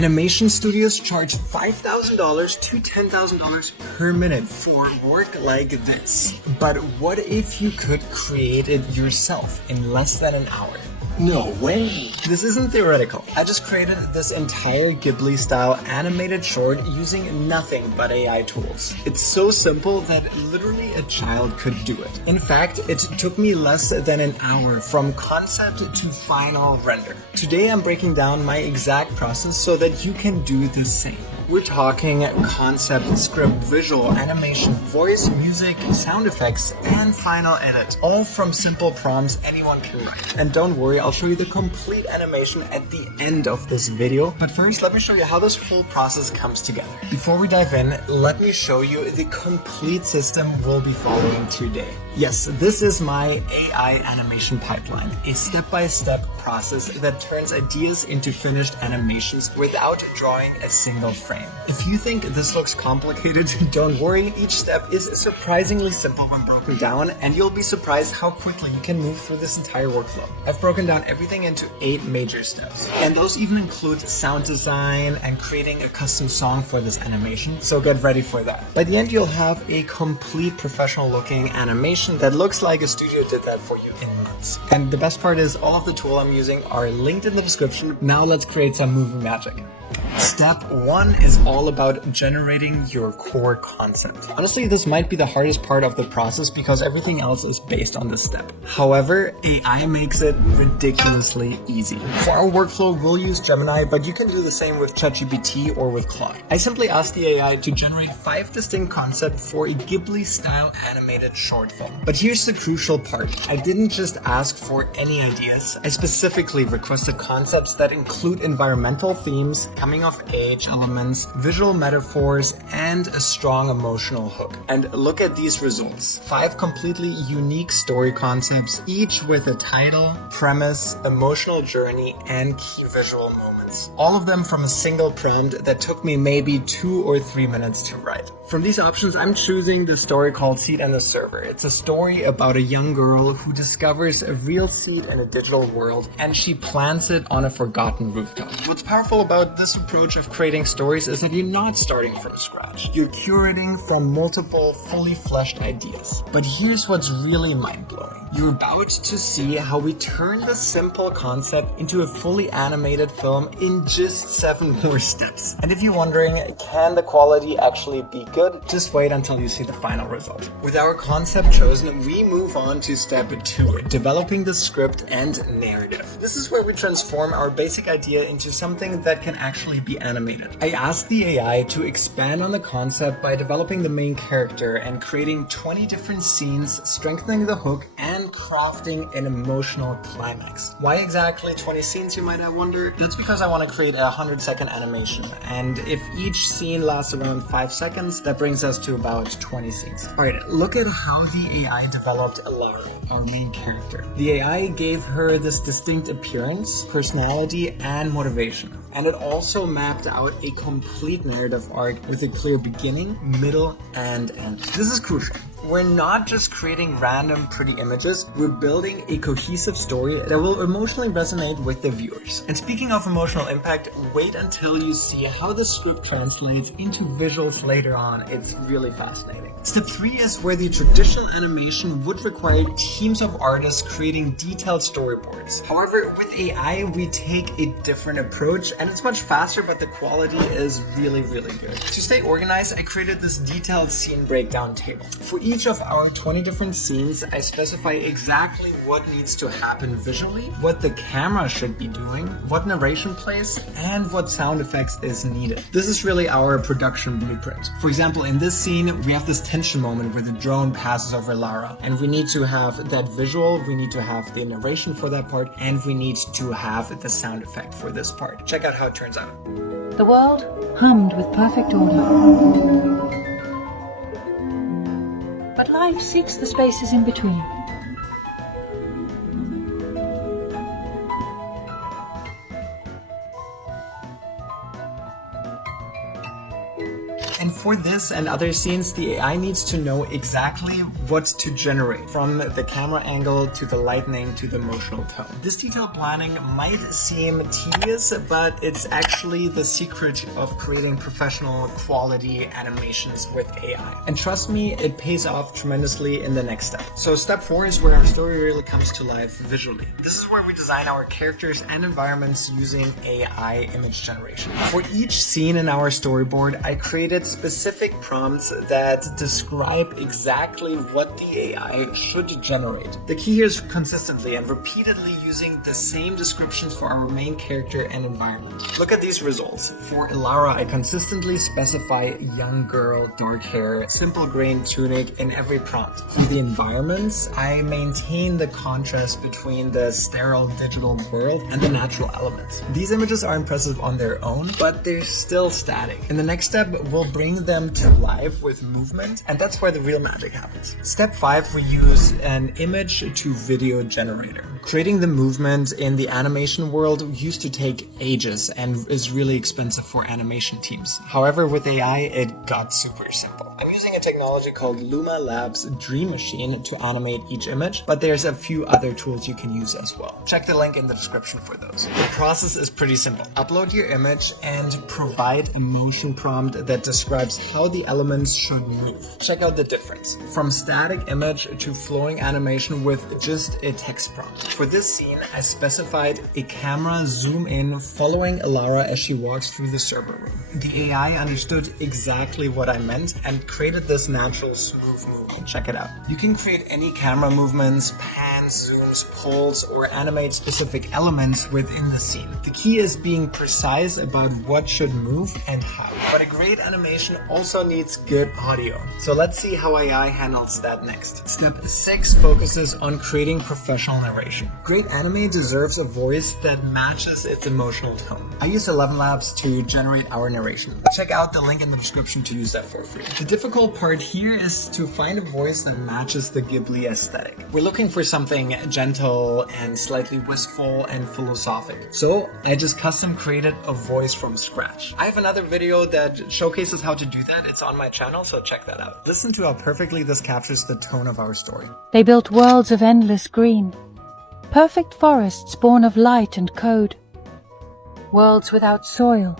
Animation studios charge $5,000 to $10,000 per minute for work like this. But what if you could create it yourself in less than an hour? No way! This isn't theoretical. I just created this entire Ghibli-style animated short using nothing but AI tools. It's so simple that literally a child could do it. In fact, it took me less than an hour from concept to final render. Today I'm breaking down my exact process so that you can do the same. We're talking concept, script, visual, animation, voice, music, sound effects, and final edit. All from simple prompts anyone can write. And don't worry, I'll show you the complete animation at the end of this video. But first, let me show you how this whole process comes together. Before we dive in, let me show you the complete system we'll be following today. Yes, this is my AI animation pipeline, a step-by-step process that turns ideas into finished animations without drawing a single frame. If you think this looks complicated, don't worry, each step is surprisingly simple when broken down, and you'll be surprised how quickly you can move through this entire workflow. I've broken down everything into 8 major steps, and those even include sound design and creating a custom song for this animation, so get ready for that. By the end, you'll have a complete professional looking animation that looks like a studio did that for you in months. And the best part is all of the tools I'm using are linked in the description. Now let's create some movie magic. Step 1 is all about generating your core concept. Honestly, this might be the hardest part of the process because everything else is based on this step. However, AI makes it ridiculously easy. For our workflow, we'll use Gemini, but you can do the same with ChatGPT or with Claude. I simply asked the AI to generate 5 distinct concepts for a Ghibli-style animated short film. But here's the crucial part. I didn't just ask for any ideas. I specifically requested concepts that include environmental themes, coming of age elements, visual metaphors, and a strong emotional hook. And look at these results. 5 completely unique story concepts, each with a title, premise, emotional journey, and key visual moments. All of them from a single prompt that took me maybe 2 or 3 minutes to write. From these options, I'm choosing the story called Seed and the Server. It's a story about a young girl who discovers a real seed in a digital world, and she plants it on a forgotten rooftop. What's powerful about this approach of creating stories is that you're not starting from scratch. You're curating from multiple, fully fleshed ideas. But here's what's really mind-blowing. You're about to see how we turn the simple concept into a fully animated film in just 7 more steps. And if you're wondering, can the quality actually be good? Just wait until you see the final result. With our concept chosen, we move on to step 2, developing the script and narrative. This is where we transform our basic idea into something that can actually be animated. I asked the AI to expand on the concept by developing the main character and creating 20 different scenes, strengthening the hook, and crafting an emotional climax. Why exactly 20 scenes, you might have wondered? That's because I want to create a 100-second animation, and if each scene lasts around 5 seconds, that brings us to about 20 scenes. Alright, look at how the AI developed Lara, our main character. The AI gave her this distinct appearance, personality, and motivation. And it also mapped out a complete narrative arc with a clear beginning, middle, and end. This is crucial. We're not just creating random pretty images, we're building a cohesive story that will emotionally resonate with the viewers. And speaking of emotional impact, wait until you see how the script translates into visuals later on. It's really fascinating. Step 3 is where the traditional animation would require teams of artists creating detailed storyboards. However, with AI, we take a different approach, and it's much faster, but the quality is really, really good. To stay organized, I created this detailed scene breakdown table. For each of our 20 different scenes, I specify exactly what needs to happen visually, what the camera should be doing, what narration plays, and what sound effects is needed. This is really our production blueprint. For example, in this scene, we have this tension moment where the drone passes over Lara, and we need to have that visual, we need to have the narration for that part, and we need to have the sound effect for this part. Check out how it turns out. The world hummed with perfect order. But life seeks the spaces in between. And for this and other scenes, the AI needs to know exactly what to generate, from the camera angle to the lighting to the emotional tone. This detailed planning might seem tedious, but it's actually the secret of creating professional quality animations with AI. And trust me, it pays off tremendously in the next step. So step 4 is where our story really comes to life visually. This is where we design our characters and environments using AI image generation. For each scene in our storyboard, I created specific prompts that describe exactly what the AI should generate. The key here is consistently and repeatedly using the same descriptions for our main character and environment. Look at these results. For Ilara, I consistently specify young girl, dark hair, simple grain tunic in every prompt. For the environments, I maintain the contrast between the sterile digital world and the natural elements. These images are impressive on their own, but they're still static. In the next step, we'll bring them to life with movement, and that's where the real magic happens. Step 5, we use an image to video generator. Creating the movement in the animation world used to take ages and is really expensive for animation teams. However, with AI, it got super simple. I'm using a technology called Luma Labs Dream Machine to animate each image, but there's a few other tools you can use as well. Check the link in the description for those. The process is pretty simple. Upload your image and provide a motion prompt that describes how the elements should move. Check out the difference. From static image to flowing animation with just a text prompt. For this scene, I specified a camera zoom in following Ilara as she walks through the server room. The AI understood exactly what I meant and created this natural smooth movement. Check it out. You can create any camera movements, pans, zooms, pulls, or animate specific elements within the scene. The key is being precise about what should move and how. But a great animation also needs good audio. So let's see how AI handles that next. Step 6 focuses on creating professional narration. Great anime deserves a voice that matches its emotional tone. I use 11 Labs to generate our narration. Check out the link in the description to use that for free. The difficult part here is to find a voice that matches the Ghibli aesthetic. We're looking for something gentle and slightly wistful and philosophic. So I just custom created a voice from scratch. I have another video that showcases how to do that. It's on my channel, so check that out. Listen to how perfectly this captures the tone of our story. They built worlds of endless green, perfect forests born of light and code, worlds without soil,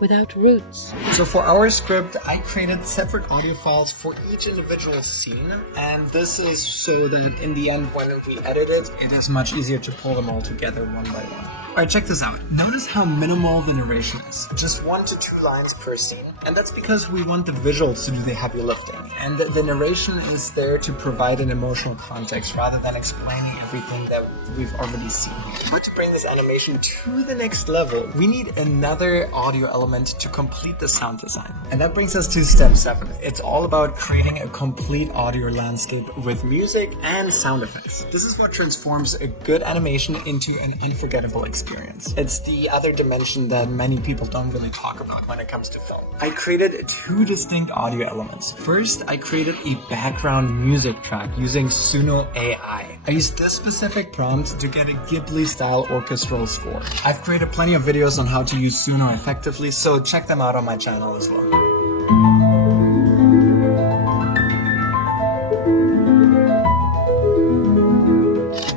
without roots. So for our script, I created separate audio files for each individual scene, and this is so that in the end, when we edit it, it is much easier to pull them all together one by one. Alright, check this out. Notice how minimal the narration is. Just 1 to 2 lines per scene. And that's because we want the visuals to do the heavy lifting. And the narration is there to provide an emotional context rather than explaining everything that we've already seen. But to bring this animation to the next level, we need another audio element to complete the sound design. And that brings us to step 7. It's all about creating a complete audio landscape with music and sound effects. This is what transforms a good animation into an unforgettable experience. It's the other dimension that many people don't really talk about when it comes to film. I created 2 distinct audio elements. First, I created a background music track using Suno AI. I used this specific prompt to get a Ghibli-style orchestral score. I've created plenty of videos on how to use Suno effectively, so check them out on my channel as well.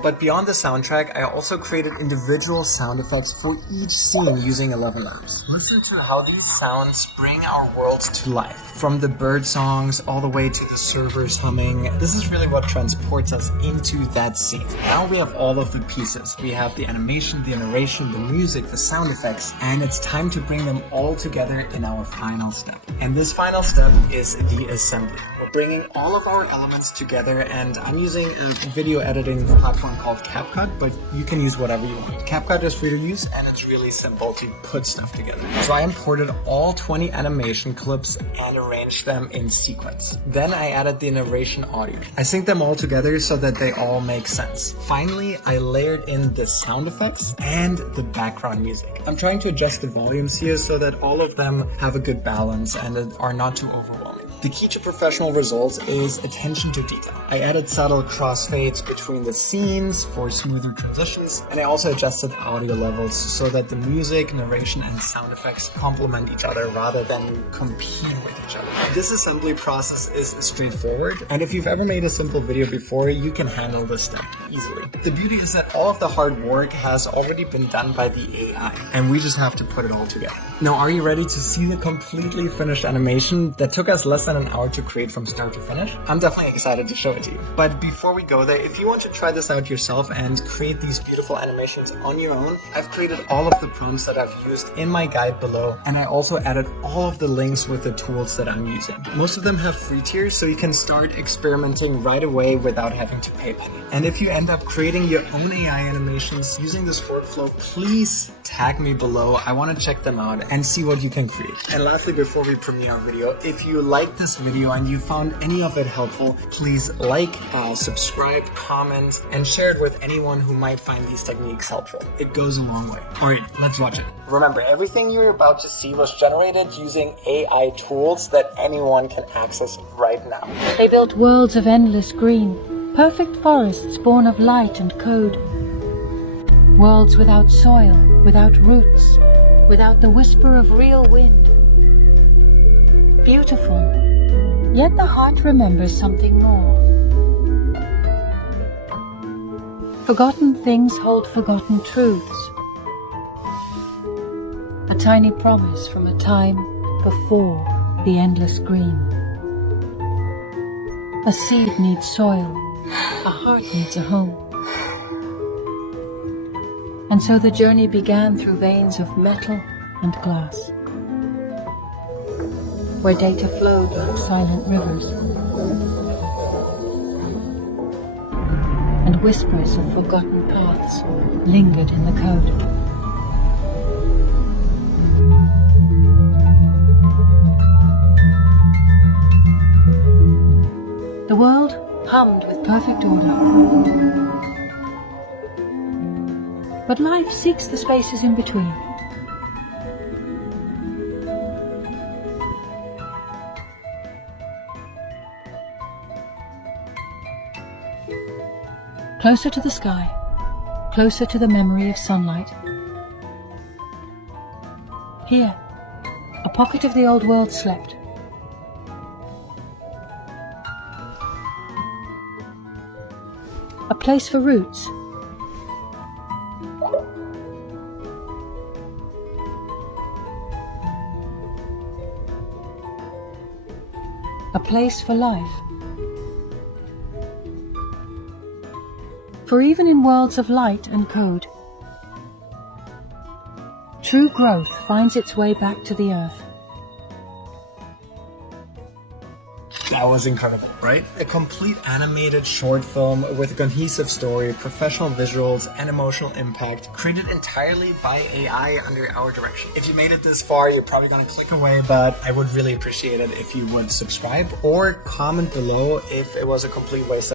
But beyond the soundtrack, I also created individual sound effects for each scene using 11 Labs. Listen to how these sounds bring our worlds to life. From the bird songs all the way to the servers humming. This is really what transports us into that scene. Now we have all of the pieces. We have the animation, the narration, the music, the sound effects, and it's time to bring them all together in our final step. And this final step is the assembly. We're bringing all of our elements together, and I'm using a video editing platform called CapCut, but you can use whatever you want. CapCut is free to use, and it's really simple to put stuff together. So I imported all 20 animation clips and arranged them in sequence. Then I added the narration audio. I synced them all together so that they all make sense. Finally, I layered in the sound effects and the background music. I'm trying to adjust the volumes here so that all of them have a good balance and are not too overwhelming. The key to professional results is attention to detail. I added subtle crossfades between the scenes for smoother transitions, and I also adjusted audio levels so that the music, narration, and sound effects complement each other rather than compete with each other. This assembly process is straightforward, and if you've ever made a simple video before, you can handle this step easily. The beauty is that all of the hard work has already been done by the AI, and we just have to put it all together. Now, are you ready to see the completely finished animation that took us less than an hour to create from start to finish? I'm definitely excited to show it to you. But before we go there, if you want to try this out yourself and create these beautiful animations on your own, I've created all of the prompts that I've used in my guide below, and I also added all of the links with the tools that I'm using. Most of them have free tiers, so you can start experimenting right away without having to pay money. And if you end up creating your own AI animations using this workflow, please tag me below. I want to check them out and see what you can create. And lastly, before we premiere our video, if you liked this video and you found any of it helpful, please like, subscribe, comment, and share it with anyone who might find these techniques helpful. It goes a long way. Alright, let's watch it. Remember, everything you're about to see was generated using AI tools that anyone can access right now. They built worlds of endless green, perfect forests born of light and code. Worlds without soil, without roots, without the whisper of real wind. Beautiful, yet the heart remembers something more. Forgotten things hold forgotten truths. A tiny promise from a time before the endless green. A seed needs soil, a heart needs a home. And so the journey began through veins of metal and glass, where data flowed like silent rivers, and whispers of forgotten paths lingered in the code. The world hummed with perfect order. But life seeks the spaces in between. Closer to the sky, closer to the memory of sunlight. Here, a pocket of the old world slept. A place for roots. A place for life. For even in worlds of light and code, true growth finds its way back to the earth. That was incredible, right? A complete animated short film with a cohesive story, professional visuals, and emotional impact, created entirely by AI under our direction. If you made it this far, you're probably gonna click away, but I would really appreciate it if you would subscribe or comment below if it was a complete waste of